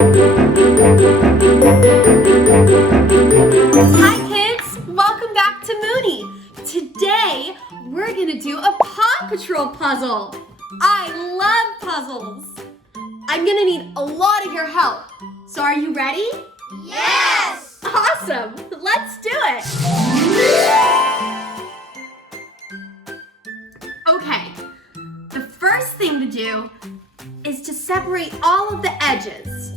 Hi kids, welcome back to Moony. Today we're gonna do a Paw Patrol puzzle. I love puzzles. I'm gonna need a lot of your help. So are you ready? Yes! Awesome, let's do it. Okay, the first thing to do is to separate all of the edges.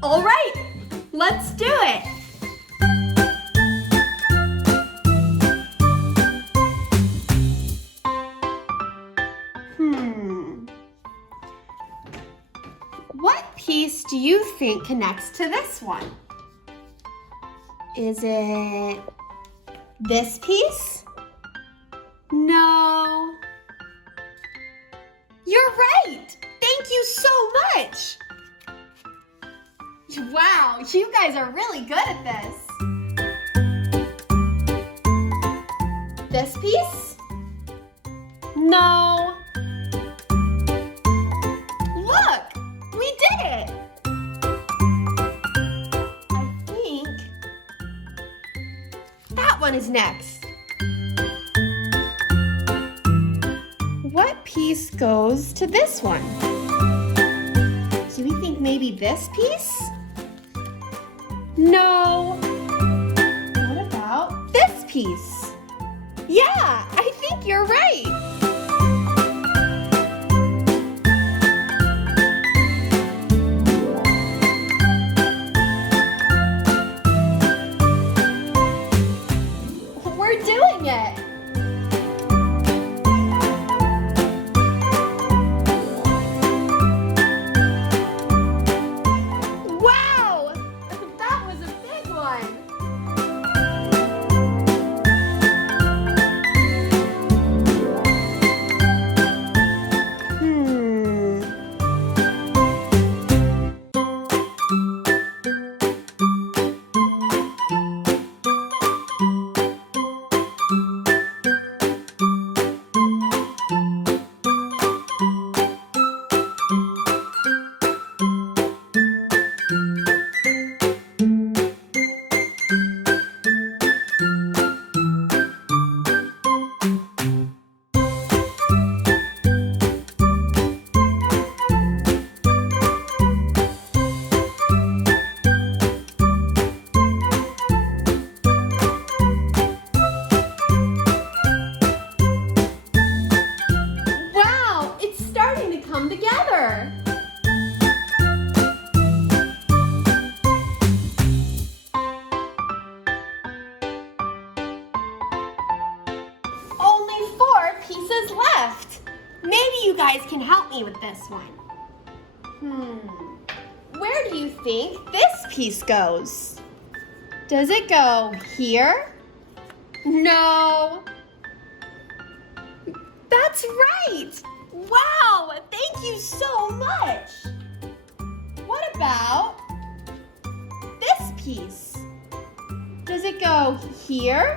All right, let's do it. What piece do you think connects to this one? Is it this piece? No. You're right. Thank you so much. Wow, you guys are really good at this. This piece? No. Look, we did it. I think that one is next. What piece goes to this one? Do we think maybe this piece? No. What about this piece? Yeah, I think you're right. We're doing it. Wow, that was a big one. Wow, it's starting to come together. Only 4 pieces left. Maybe you guys can help me with this one. Where do you think this piece goes? Does it go here? No. That's right! Wow, thank you so much! What about this piece? Does it go here?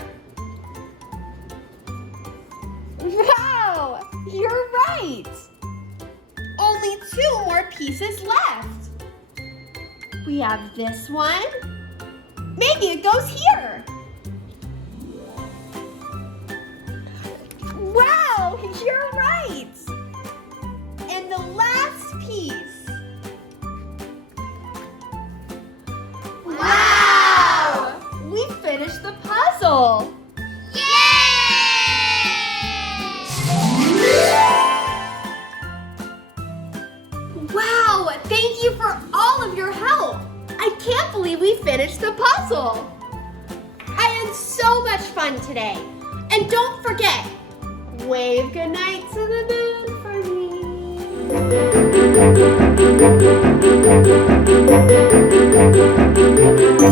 Wow, you're right! Only 2 more pieces left. We have this one. Maybe it goes here. Wow, you're right! And the last piece. Wow! We finished the puzzle. Wow, thank you for all of your help. I can't believe we finished the puzzle. I had so much fun today. And don't forget, wave goodnight to the moon for me.